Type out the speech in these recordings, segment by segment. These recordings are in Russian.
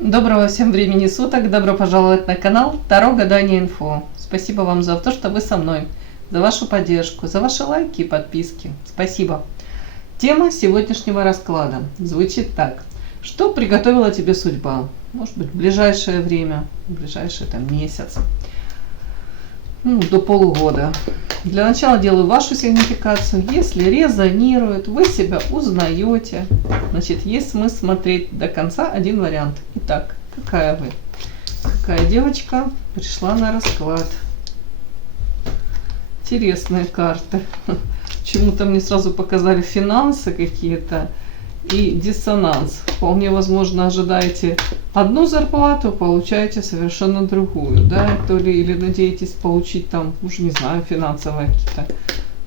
Доброго всем времени суток, добро пожаловать на канал Таро Гадание Инфо. Спасибо вам за то, что вы со мной, за вашу поддержку, за ваши лайки и подписки. Спасибо. Тема сегодняшнего расклада звучит так. Что приготовила тебе судьба? Может быть, в ближайшее время, в ближайший месяц, до полугода. Для начала делаю вашу сигнификацию. Если резонирует, вы себя узнаете, значит, есть смысл смотреть до конца один вариант. Итак, какая вы? Какая девочка пришла на расклад? Интересные карты. Почему-то мне сразу показали финансы какие-то и диссонанс. Вполне возможно, ожидаете одну зарплату, получаете совершенно другую, да, то ли или надеетесь получить там, уже не знаю, финансовые какие-то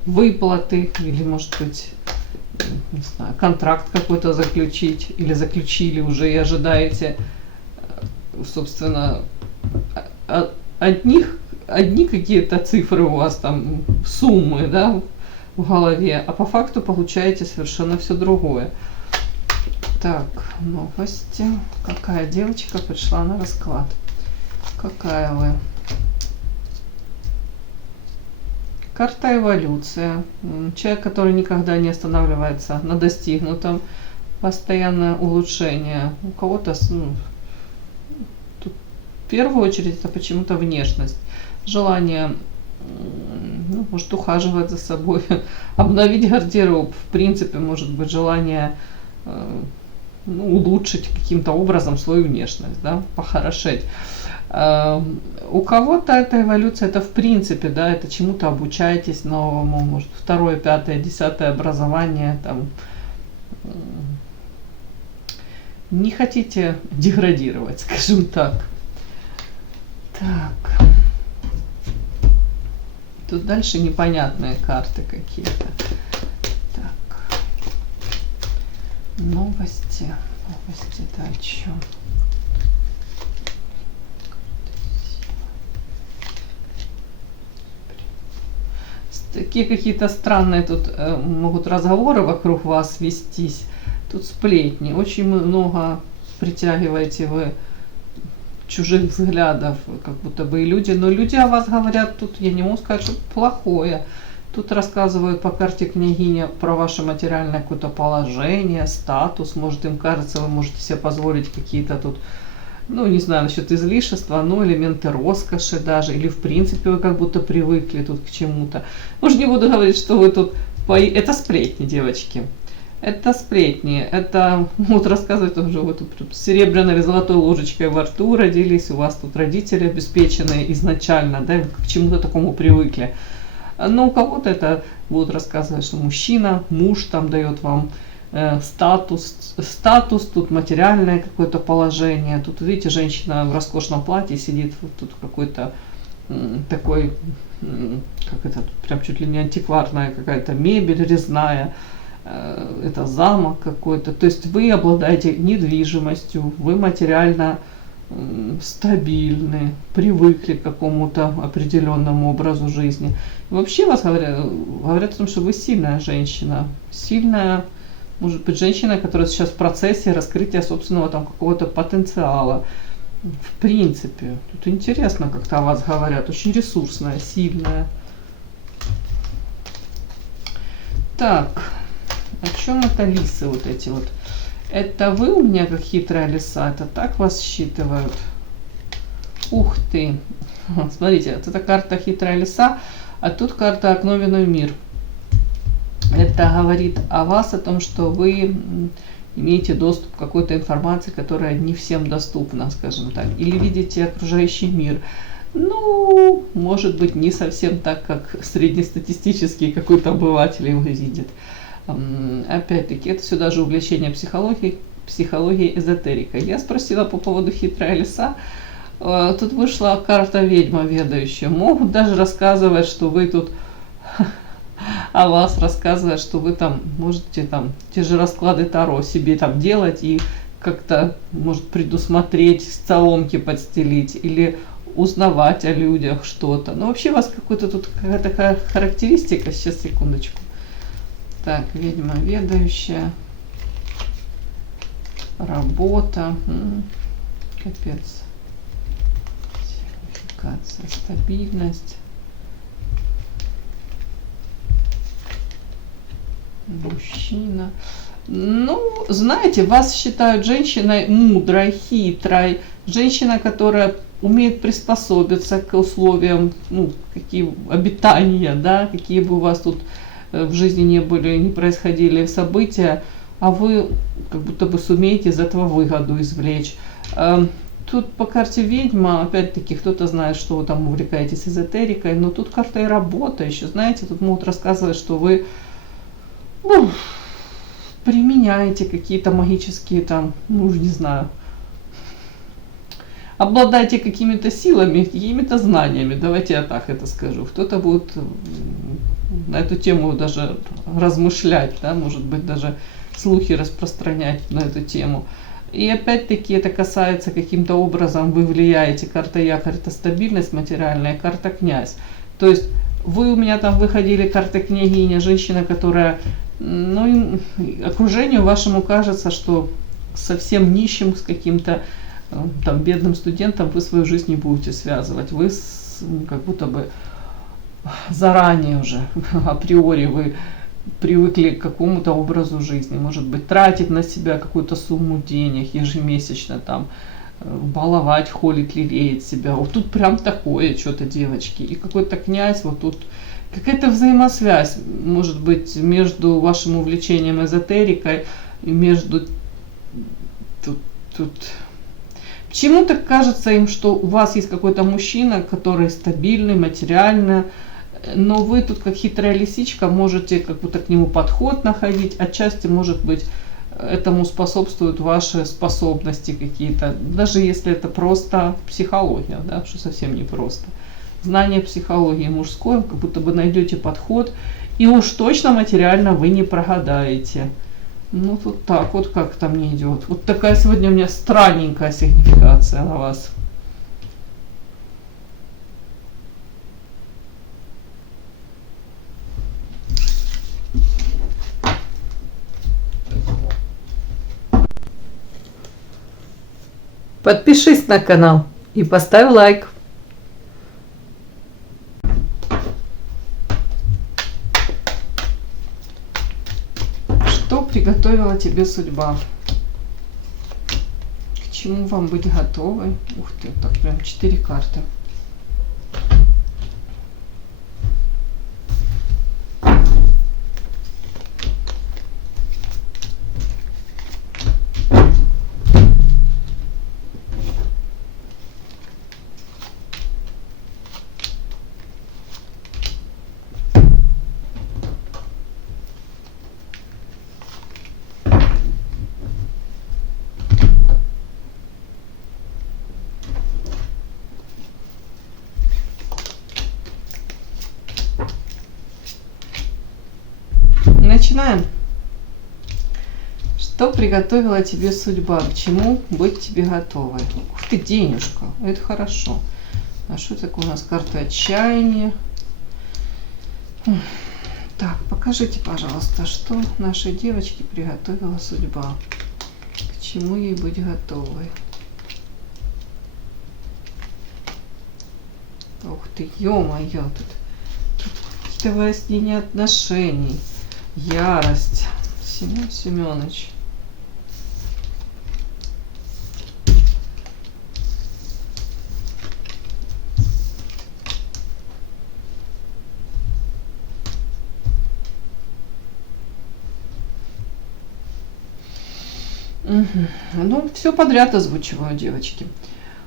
выплаты, или, может быть, не знаю, контракт какой-то заключить, или заключили уже и ожидаете, собственно, одни какие-то цифры у вас там, суммы, да, в голове, а по факту получаете совершенно все другое. Так, новости. Какая девочка пришла на расклад? Какая вы? Карта эволюция. Человек, который никогда не останавливается на достигнутом. Постоянное улучшение. У кого-то, тут в первую очередь, это почему-то внешность. Желание, может, ухаживать за собой, обновить гардероб. В принципе, может быть, желание улучшить каким-то образом свою внешность, да, похорошеть. У кого-то эта эволюция, это в принципе, да, это чему-то обучаетесь новому, может, 2, 5, 10 образование, там, не хотите деградировать, скажем так. Так, тут дальше непонятные карты какие-то. Новости. Новости, это о чем? Такие какие-то странные тут могут разговоры вокруг вас вестись. Тут сплетни. Очень много притягиваете вы чужих взглядов, как будто бы и люди. Но люди о вас говорят, тут я не могу сказать, что плохое. Тут рассказывают по карте княгиня про ваше материальное какое-то положение, статус. Может, им кажется, вы можете себе позволить какие-то тут, не знаю, насчет излишества, элементы роскоши даже. Или, в принципе, вы как будто привыкли тут к чему-то. Может, не буду говорить, что вы тут... Это сплетни, девочки. Это сплетни. Это могут рассказывать уже, вы тут с серебряной или золотой ложечкой во рту родились. У вас тут родители обеспеченные изначально, да, вы к чему-то такому привыкли. Но у кого-то это будут рассказывать, что мужчина, муж там дает вам статус, тут материальное какое-то положение. Тут, видите, женщина в роскошном платье сидит, тут какой-то такой, как это, прям чуть ли не антикварная какая-то мебель резная. Это замок какой-то. То есть вы обладаете недвижимостью, вы материально стабильны, привыкли к какому-то определенному образу жизни. И вообще вас говорят о том, что вы сильная женщина. Сильная, может быть, женщина, которая сейчас в процессе раскрытия собственного там какого-то потенциала. В принципе, тут интересно как-то о вас говорят. Очень ресурсная, сильная. Так, о чем это лисы вот эти вот? Это вы у меня как хитрая лиса? Это так вас считывают? Ух ты! Смотрите, вот эта карта хитрая лиса, а тут карта окно в иной мир. Это говорит о вас, о том, что вы имеете доступ к какой-то информации, которая не всем доступна, скажем так. Или видите окружающий мир. Может быть, не совсем так, как среднестатистический какой-то обыватель его видит. Опять-таки, это все даже увлечение психологией, эзотерикой. Я спросила по поводу хитрая лиса. Тут вышла карта ведьма ведающая. Могут даже рассказывать, что вы тут о вас рассказывать, что вы там можете там те же расклады Таро себе там делать и как-то, может, предусмотреть, соломки подстелить или узнавать о людях что-то. Вообще у вас какая-то тут такая характеристика. Сейчас, секундочку. Так, ведьма ведающая. Работа. Капец. Сигнификация, стабильность. Мужчина. Ну, знаете, вас считают женщиной мудрой, хитрой, женщина, которая умеет приспособиться к условиям, ну, какие обитания, да, какие бы у вас тут в жизни не были, не происходили события, а вы как будто бы сумеете из этого выгоду извлечь. Тут по карте ведьма, опять-таки, кто-то знает, что вы там увлекаетесь эзотерикой, но тут карта и работа еще, знаете, тут могут рассказывать, что вы применяете какие-то магические там, ну, не знаю, обладаете какими-то силами, какими-то знаниями, давайте я так это скажу. Кто-то будет на эту тему даже размышлять, да, может быть, даже слухи распространять на эту тему. И опять-таки это касается каким-то образом, вы влияете, карта якорь это стабильность материальная, карта князь. То есть вы у меня там выходили, карта княгиня, женщина, которая, ну, окружению вашему кажется, что совсем нищим, с каким-то там бедным студентом вы свою жизнь не будете связывать. Вы как будто бы заранее уже, априори вы привыкли к какому-то образу жизни, может быть, тратить на себя какую-то сумму денег ежемесячно, там, баловать, холить, лелеять себя. Вот тут прям такое что-то, девочки. И какой-то князь, вот тут какая-то взаимосвязь, может быть, между вашим увлечением эзотерикой и между тут. Почему-то кажется им, что у вас есть какой-то мужчина, который стабильный, материально, но вы тут как хитрая лисичка можете как будто к нему подход находить, отчасти, может быть, этому способствуют ваши способности какие-то, даже если это просто психология, да, что совсем не просто. Знание психологии мужской, как будто бы найдете подход, и уж точно материально вы не прогадаете. Ну, тут так вот как-то мне идет. Вот такая сегодня у меня странненькая сигнификация на вас. Подпишись на канал и поставь лайк. Что приготовила тебе судьба? К чему вам быть готовой? Ух ты, так прям 4 карты. Начинаем. Что приготовила тебе судьба? К чему быть тебе готовой? Ух ты, денежка. Это хорошо. А что такое у нас карта отчаяния? Так, покажите, пожалуйста, что нашей девочке приготовила судьба. К чему ей быть готовой? Ух ты, ё-моё, тут какие-то выяснения отношений. Ярость. Семен Семенович. Ну, все подряд озвучиваю, девочки.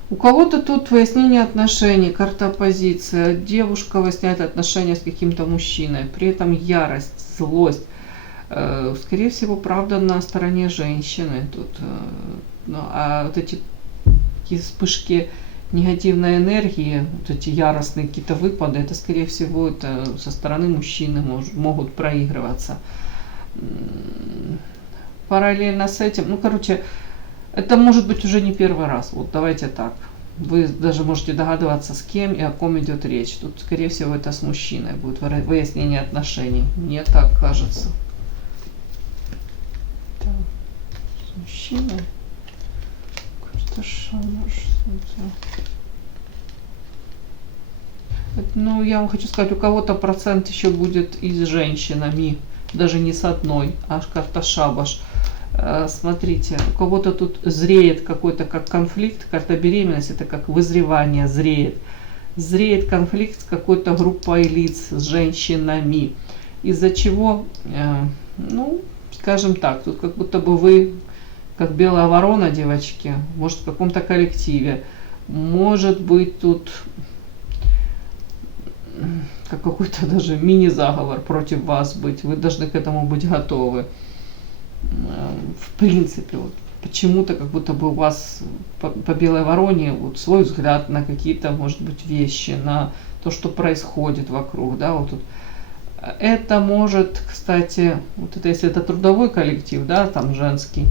У кого-то тут выяснение отношений, карта оппозиция. Девушка выясняет отношения с каким-то мужчиной. При этом ярость, злость. Скорее всего, правда на стороне женщины. Тут, ну, а вот эти такие вспышки негативной энергии, вот эти яростные какие-то выпады, это, скорее всего, это со стороны мужчины могут проигрываться. Параллельно с этим, ну, короче, это может быть уже не первый раз. Вот давайте так. Вы даже можете догадываться, с кем и о ком идет речь. Тут, скорее всего, это с мужчиной будет выяснение отношений. Мне так кажется. Так, с мужчиной. Это что может Ну, я вам хочу сказать, у кого-то процент еще будет и с женщинами, даже не с одной, аж карта шабаш. Смотрите, у кого-то тут зреет какой-то как конфликт, карта беременности, это как вызревание, зреет. Зреет конфликт с какой-то группой лиц, с женщинами. Из-за чего, ну, скажем так, тут как будто бы вы, как белая ворона, девочки, может в каком-то коллективе, может быть тут как какой-то даже мини-заговор против вас быть, вы должны к этому быть готовы. В принципе, вот почему-то как будто бы у вас по белой вороне вот свой взгляд на какие-то, может быть, вещи, на то, что происходит вокруг, да, вот тут. Это может, кстати, вот это если это трудовой коллектив, да, там женский,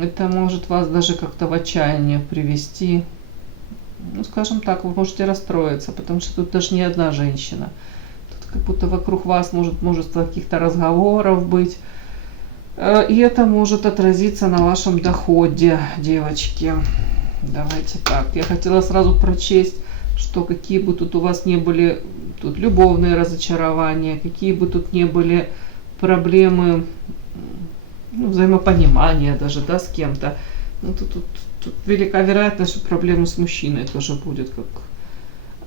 это может вас даже как-то в отчаяние привести. Ну, скажем так, вы можете расстроиться, потому что тут даже не одна женщина. Тут как будто вокруг вас может множество каких-то разговоров быть. И это может отразиться на вашем доходе, девочки. Давайте так. Я хотела сразу прочесть, что какие бы тут у вас не были тут любовные разочарования, какие бы тут не были проблемы, ну, взаимопонимания даже, да, с кем-то. Ну, тут велика вероятность, что проблемы с мужчиной тоже будет.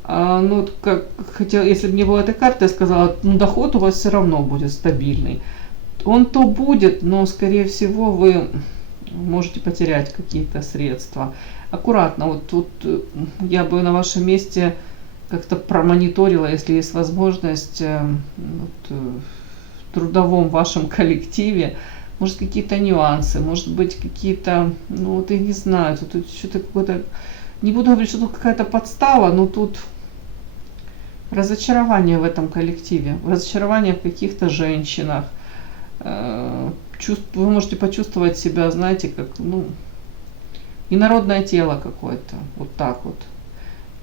Ну, как хотела, если бы не было этой карты, я сказала, ну, доход у вас все равно будет стабильный. Он то будет, но, скорее всего, вы можете потерять какие-то средства. Аккуратно, вот тут я бы на вашем месте как-то промониторила, если есть возможность вот, в трудовом вашем коллективе, может, какие-то нюансы, может быть, какие-то, ну, вот я не знаю, тут что-то какое-то, не буду говорить, что тут какая-то подстава, но тут разочарование в этом коллективе, разочарование в каких-то женщинах. Вы можете почувствовать себя, знаете, как, ну, инородное тело какое-то, вот так вот.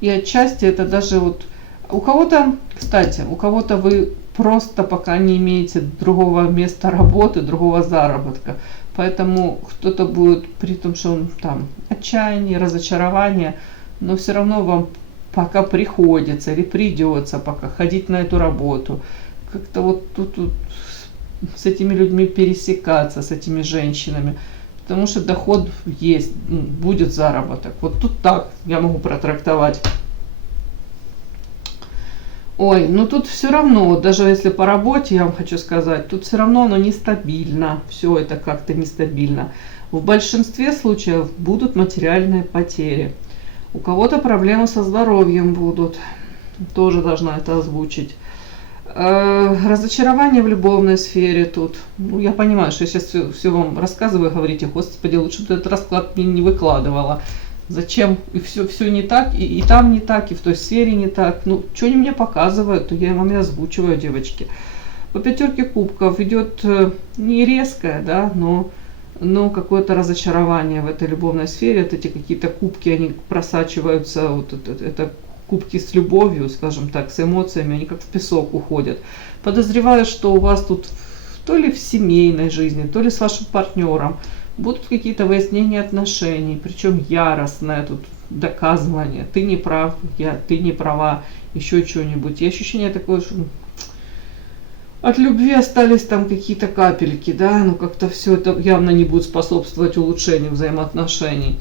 И отчасти это даже вот, у кого-то, кстати, у кого-то вы просто пока не имеете другого места работы, другого заработка. Поэтому кто-то будет, при том, что он там отчаяние, разочарование, но все равно вам пока приходится или придется пока ходить на эту работу. Как-то вот тут с этими людьми пересекаться, с этими женщинами. Потому что доход есть, будет заработок. Вот тут так я могу протрактовать. Ой, ну тут все равно, даже если по работе, я вам хочу сказать, тут все равно оно нестабильно. Все это как-то нестабильно. В большинстве случаев будут материальные потери. У кого-то проблемы со здоровьем будут. Тоже должна это озвучить. Разочарование в любовной сфере тут. Ну, я понимаю, что я сейчас все вам рассказываю, говорите, господи, лучше бы этот расклад мне не выкладывала. Зачем? И все не так, и там не так, и в той сфере не так. Ну, что они мне показывают, то я вам и озвучиваю, девочки. По пятерке кубков идет не резкое, да, но какое-то разочарование в этой любовной сфере. Вот эти какие-то кубки, они просачиваются, вот это кубки с любовью, скажем так, с эмоциями, они как в песок уходят. Подозреваю, что у вас тут то ли в семейной жизни, то ли с вашим партнером будут какие-то выяснения отношений, причем яростное тут доказывание. Ты не прав, ты не права, еще что-нибудь. И ощущение такое, что от любви остались там какие-то капельки, да, ну как-то все это явно не будет способствовать улучшению взаимоотношений.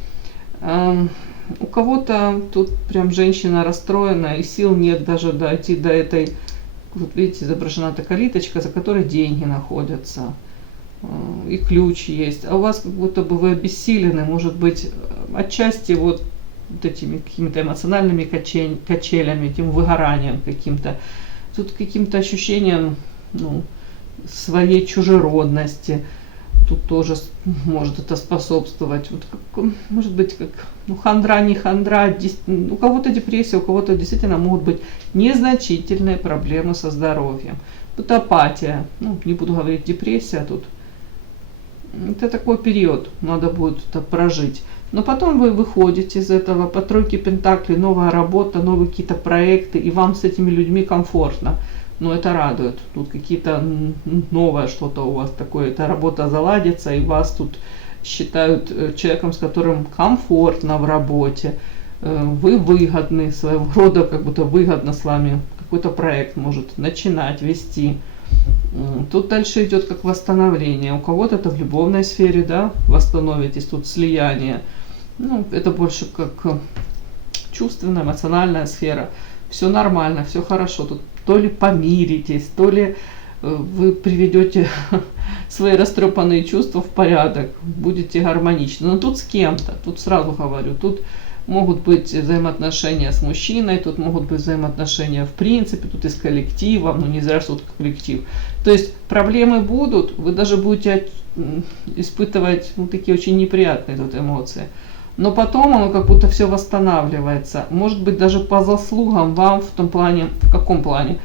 У кого-то тут прям женщина расстроена, и сил нет даже дойти до этой, вот видите, изображена эта калиточка, за которой деньги находятся, и ключ есть. А у вас как будто бы вы обессилены, может быть, отчасти вот этими какими-то эмоциональными качелями, этим выгоранием каким-то. Тут каким-то ощущением, ну, своей чужеродности. Тут тоже может это способствовать. Вот как, может быть, как, ну, хандра, не хандра. У кого-то депрессия, у кого-то действительно могут быть незначительные проблемы со здоровьем. Тут апатия. Ну, не буду говорить депрессия тут. Это такой период, надо будет это прожить. Но потом вы выходите из этого, по тройке пентаклей, новая работа, новые какие-то проекты, и вам с этими людьми комфортно. Но это радует. Тут какие-то новое что-то у вас такое, эта работа заладится, и вас тут считают человеком, с которым комфортно в работе, вы выгодны, своего рода как будто выгодно с вами какой-то проект может начинать, вести. Тут дальше идет как восстановление. У кого-то это в любовной сфере, да, восстановитесь, тут слияние. Ну, это больше как чувственная, эмоциональная сфера. Все нормально, все хорошо. Тут то ли помиритесь, то ли вы приведете свои растрепанные чувства в порядок, будете гармоничны. Но тут с кем-то, тут сразу говорю, тут могут быть взаимоотношения с мужчиной, тут могут быть взаимоотношения в принципе, тут и с коллективом, ну не зря что тут коллектив. То есть проблемы будут, вы даже будете испытывать такие очень неприятные тут эмоции. Но потом оно как будто все восстанавливается. Может быть даже по заслугам вам в том плане, в каком плане?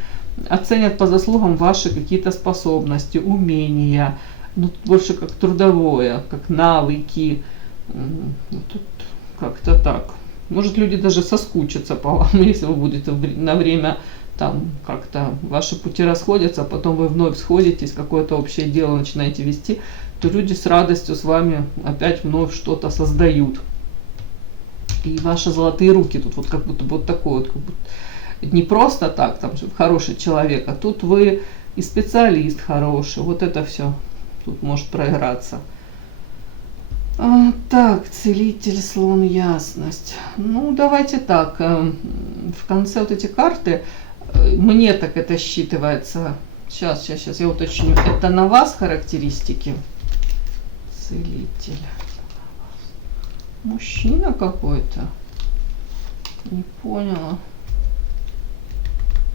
Оценят по заслугам ваши какие-то способности, умения, ну больше как трудовое, как навыки. Тут как-то так. Может люди даже соскучатся по вам, если вы будете на время там как-то ваши пути расходятся, а потом вы вновь сходитесь, какое-то общее дело начинаете вести, то люди с радостью с вами опять вновь что-то создают. И ваши золотые руки тут вот как будто вот такой вот, как будто, не просто так, там хороший человек, а тут вы и специалист хороший, вот это все тут может проиграться. Так, целитель, слон, ясность. Ну, давайте так, в конце вот эти карты, мне так это считывается, сейчас, я уточню, это на вас характеристики? Целитель. Мужчина какой-то? Не поняла.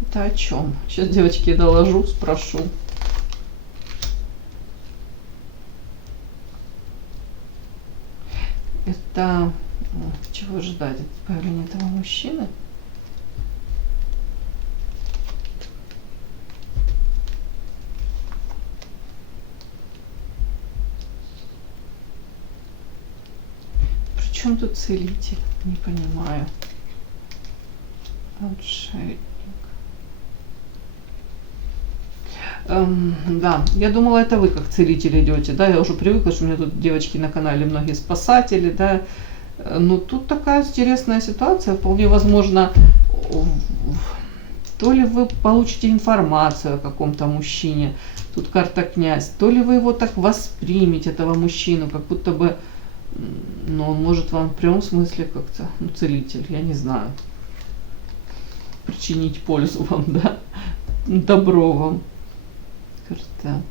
Это о чем? Сейчас, девочки, я доложу, спрошу. Это чего ждать от появления этого мужчины? Причем тут целитель? Не понимаю. Отшельник. Да, я думала, это вы как целитель идете, да, я уже привыкла, что у меня тут девочки на канале многие спасатели, да, но тут такая интересная ситуация, вполне возможно, то ли вы получите информацию о каком-то мужчине, тут карта князь, то ли вы его так воспримете, этого мужчину, как будто бы, ну, он может вам в прямом смысле как-то, ну, целитель, я не знаю, причинить пользу вам, да, добро вам. Карта.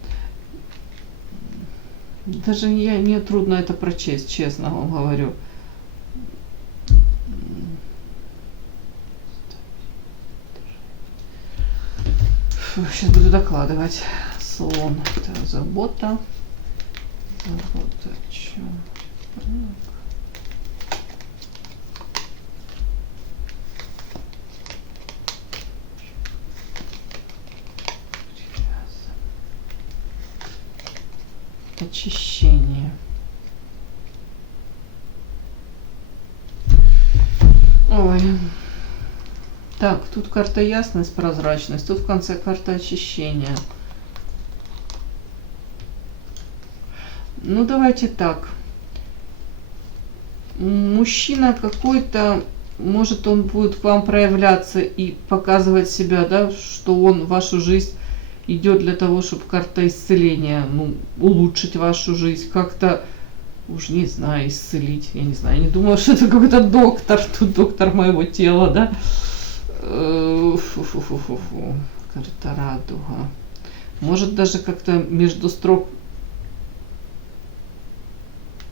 Даже мне трудно это прочесть, честно вам говорю. Сейчас буду докладывать. Слон. Это забота. Забота о чем? Очищение. Ой. Так, тут карта ясность, прозрачность. Тут в конце карта очищения. Ну, давайте так. Мужчина какой-то, может, он будет к вам проявляться и показывать себя, да, что он в вашу жизнь идет для того, чтобы карта исцеления, ну, улучшить вашу жизнь, как-то, уж не знаю, исцелить, я не знаю, я не думала, что это какой-то доктор, тут доктор моего тела, да. Карта радуга. Может даже как-то между строк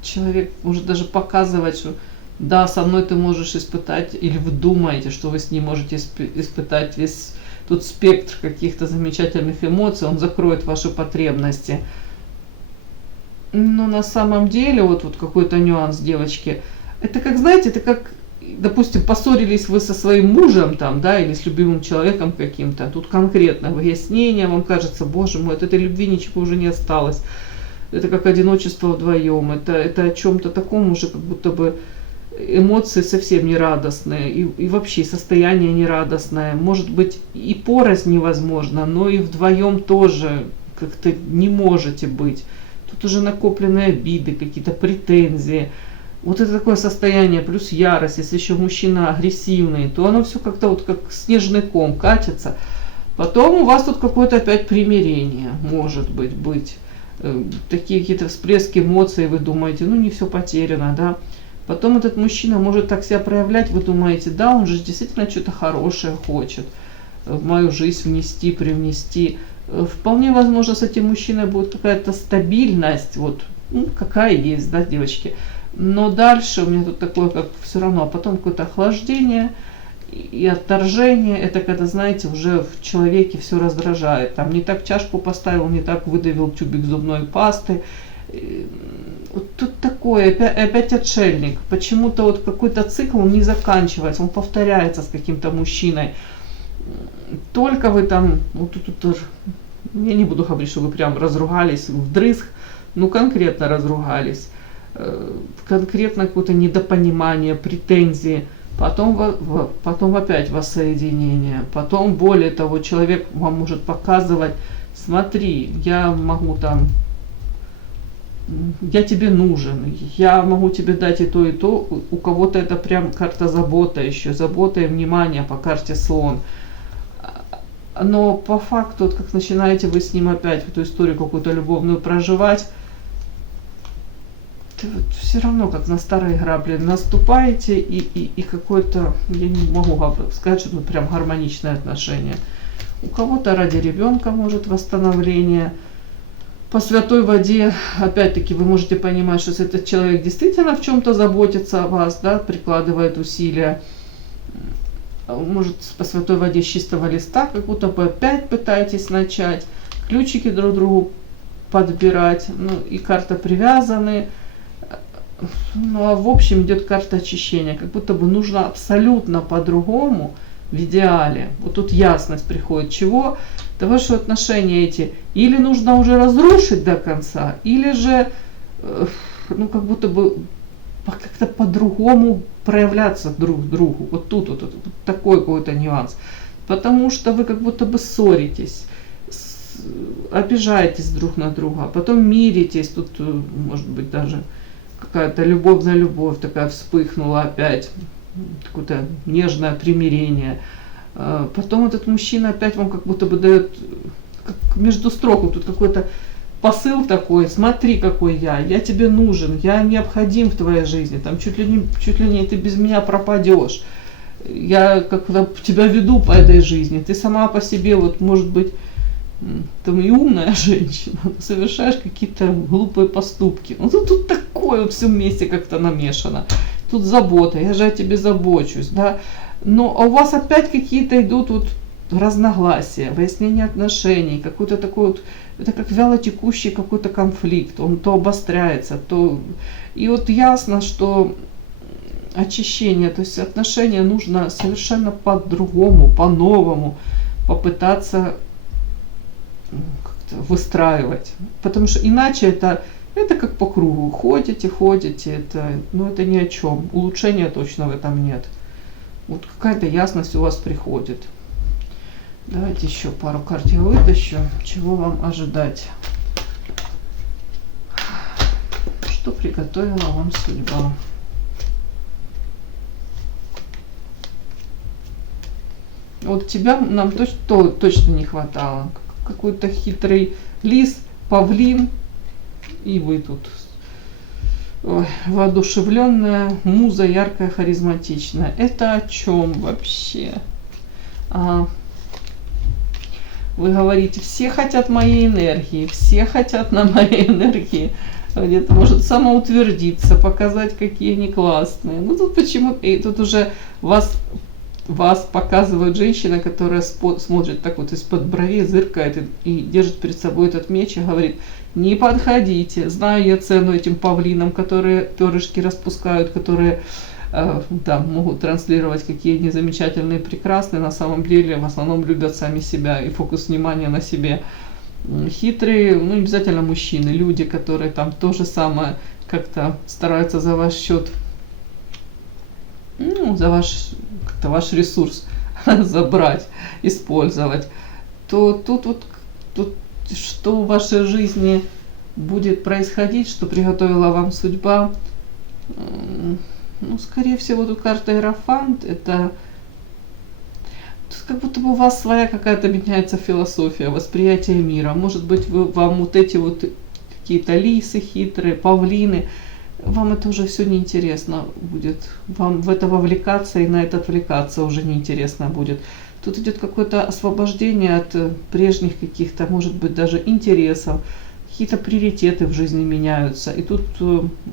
человек может даже показывать, что да, со мной ты можешь испытать, или вы думаете, что вы с ним можете испытать весь тут спектр каких-то замечательных эмоций, он закроет ваши потребности. Но на самом деле, вот какой-то нюанс, девочки, это как, знаете, это как, допустим, поссорились вы со своим мужем там, да, или с любимым человеком каким-то, тут конкретно выяснение, вам кажется, боже мой, от этой любви ничего уже не осталось. Это как одиночество вдвоем, это о чем-то таком уже, как будто бы эмоции совсем нерадостные, и вообще состояние нерадостное. Может быть, и порознь невозможно, но и вдвоем тоже как-то не можете быть. тут уже накопленные обиды, какие-то претензии. Вот это такое состояние, плюс ярость, если еще мужчина агрессивный, то оно все как-то вот как снежный ком катится. Потом у вас тут какое-то опять примирение, может быть. Такие какие-то всплески эмоций, вы думаете, ну не все потеряно, да. Потом этот мужчина может так себя проявлять, вы думаете, да, он же действительно что-то хорошее хочет в мою жизнь внести, привнести. Вполне возможно, с этим мужчиной будет какая-то стабильность, вот, ну, какая есть, да, девочки. Но дальше у меня тут такое, как все равно, а потом какое-то охлаждение и отторжение. Это когда, знаете, уже в человеке все раздражает. Там не так чашку поставил, не так выдавил тюбик зубной пасты. Вот тут такое, опять отшельник. Почему-то вот какой-то цикл не заканчивается, он повторяется с каким-то мужчиной. Только вы там, вот тут, я не буду говорить, что вы прям разругались вдрызг, ну конкретно разругались, конкретно какое-то недопонимание, претензии, потом опять воссоединение, потом более того, человек вам может показывать, смотри, я могу там, я тебе нужен, я могу тебе дать и то, у кого-то это прям карта забота еще, забота и внимание по карте слон. Но по факту, вот как начинаете вы с ним опять эту историю какую-то любовную проживать, вот все равно как на старые грабли наступаете и какое-то, я не могу сказать, что это прям гармоничное отношение. У кого-то ради ребенка может восстановление. По святой воде, опять-таки, вы можете понимать, что если этот человек действительно в чем-то заботится о вас, да, прикладывает усилия, может по святой воде с чистого листа, как будто бы опять пытаетесь начать, ключики друг другу подбирать, ну и карта привязаны. Ну а в общем идет карта очищения, как будто бы нужно абсолютно по-другому, в идеале. Вот тут ясность приходит. Чего? Того, что отношения эти или нужно уже разрушить до конца, или же, ну как будто бы как-то по-другому проявляться друг к другу. Вот тут вот такой какой-то нюанс. Потому что вы как будто бы ссоритесь, обижаетесь друг на друга, потом миритесь. Тут может быть даже какая-то любовь на любовь такая вспыхнула опять, какое-то нежное примирение. Потом этот мужчина опять вам как будто бы дает как между строк, тут какой-то посыл такой: смотри, какой я тебе нужен, я необходим в твоей жизни, там чуть ли не ты без меня пропадешь. Я как-то тебя веду по этой жизни, ты сама по себе, вот может быть, там и умная женщина, совершаешь какие-то глупые поступки. Ну тут такое вот все вместе как-то намешано. Тут забота, я же о тебе забочусь, да. Но у вас опять какие-то идут вот разногласия, выяснение отношений, какой-то такой вот, это как вялотекущий какой-то конфликт, он то обостряется, то... И вот ясно, что очищение, то есть отношения нужно совершенно по-другому, по-новому попытаться как-то выстраивать. Потому что иначе это как по кругу. Ходите, это ни о чем. Улучшения точно в этом нет. Вот какая-то ясность у вас приходит. Давайте еще пару карт я вытащу. Чего вам ожидать? Что приготовила вам судьба? Вот тебя нам точно не хватало. Какой-то хитрый лис, павлин, и вы тут. Ой, воодушевленная, муза яркая, харизматичная. Это о чем вообще? Вы говорите, все хотят моей энергии, все хотят на моей энергии. Где-то может самоутвердиться, показать, какие они классные. Ну тут почему? И тут уже вас показывает женщина, которая смотрит так вот из-под бровей, зыркает и держит перед собой этот меч и говорит: не подходите, знаю я цену этим павлинам, которые перышки распускают, которые могут транслировать, какие они замечательные, прекрасные, на самом деле в основном любят сами себя и фокус внимания на себе. Хитрые, ну не обязательно мужчины, люди, которые там то же самое как-то стараются за ваш счет, ну, за ваш ресурс забрать, использовать, то тут что в вашей жизни будет происходить, что приготовила вам судьба. Ну, скорее всего, тут карта Иерофант, это тут как будто бы у вас своя какая-то меняется философия, восприятие мира. Может быть, вам вот эти вот какие-то лисы хитрые, павлины, вам это уже все неинтересно будет. Вам в это вовлекаться и на это отвлекаться уже неинтересно будет. Тут идет какое-то освобождение от прежних каких-то, может быть, даже интересов. Какие-то приоритеты в жизни меняются. И тут,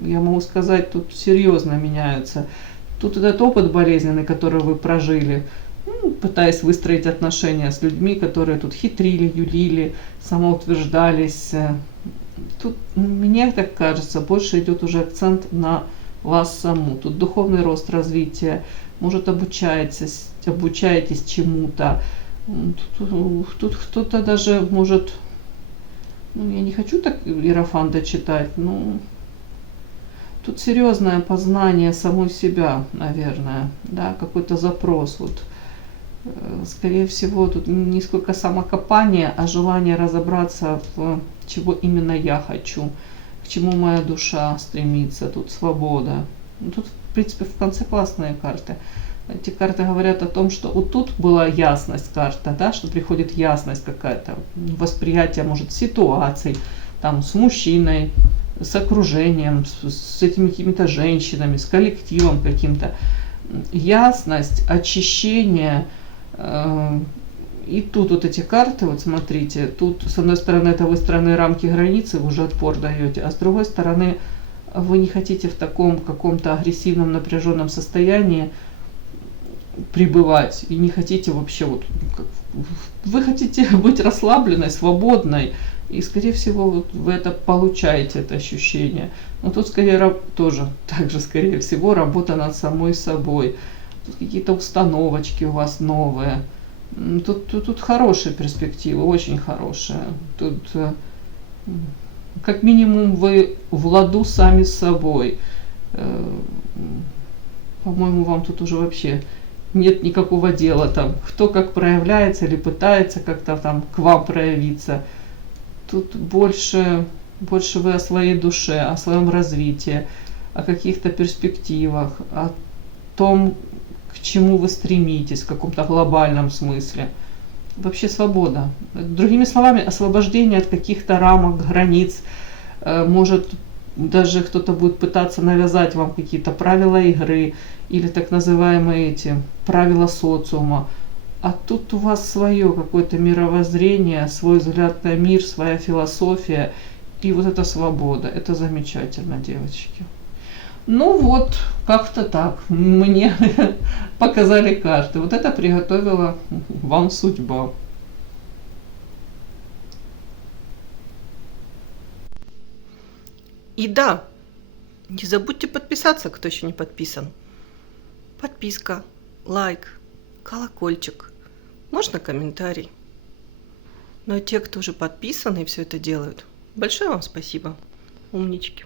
я могу сказать, тут серьезно меняются. Тут этот опыт болезненный, который вы прожили, пытаясь выстроить отношения с людьми, которые тут хитрили, юлили, самоутверждались. Тут, мне так кажется, больше идет уже акцент на вас саму. Тут духовный рост, развитие, может, обучаетесь чему-то. Тут кто-то даже может, ну, я не хочу так Иерофанта читать, но тут серьезное познание самой себя, наверное, да, какой-то запрос. Вот, скорее всего, тут не сколько самокопание, а желание разобраться в чего именно я хочу, к чему моя душа стремится, тут свобода. Тут, в принципе, в конце классные карты. Эти карты говорят о том, что вот тут была ясность карта, да, что приходит ясность какая-то, восприятие, может, ситуаций, там, с мужчиной, с окружением, с этими какими-то женщинами, с коллективом каким-то. Ясность, очищение. И тут вот эти карты, вот смотрите, тут с одной стороны это выстроенные рамки границы, вы уже отпор даете, а с другой стороны вы не хотите в таком каком-то агрессивном напряженном состоянии пребывать и не хотите вообще вот, вы хотите быть расслабленной, свободной, и скорее всего вот вы это получаете, это ощущение. Но тут скорее тоже также скорее всего работа над самой собой. Тут какие-то установочки у вас новые. Тут хорошие перспективы, очень хорошие. Тут как минимум вы в ладу сами с собой. По-моему, вам тут уже вообще нет никакого дела там, кто как проявляется или пытается как-то там к вам проявиться. Тут больше вы о своей душе, о своем развитии, о каких-то перспективах, о том, к чему вы стремитесь в каком-то глобальном смысле. Вообще свобода. Другими словами, освобождение от каких-то рамок, границ. Может, даже кто-то будет пытаться навязать вам какие-то правила игры или так называемые эти правила социума. А тут у вас свое какое-то мировоззрение, свой взгляд на мир, своя философия и вот эта свобода. Это замечательно, девочки. Ну вот, как-то так. Мне показали карты. Вот это приготовила вам судьба. И да, не забудьте подписаться, кто еще не подписан. Подписка, лайк, колокольчик, можно комментарий. Ну а те, кто уже подписаны и все это делают, большое вам спасибо, умнички.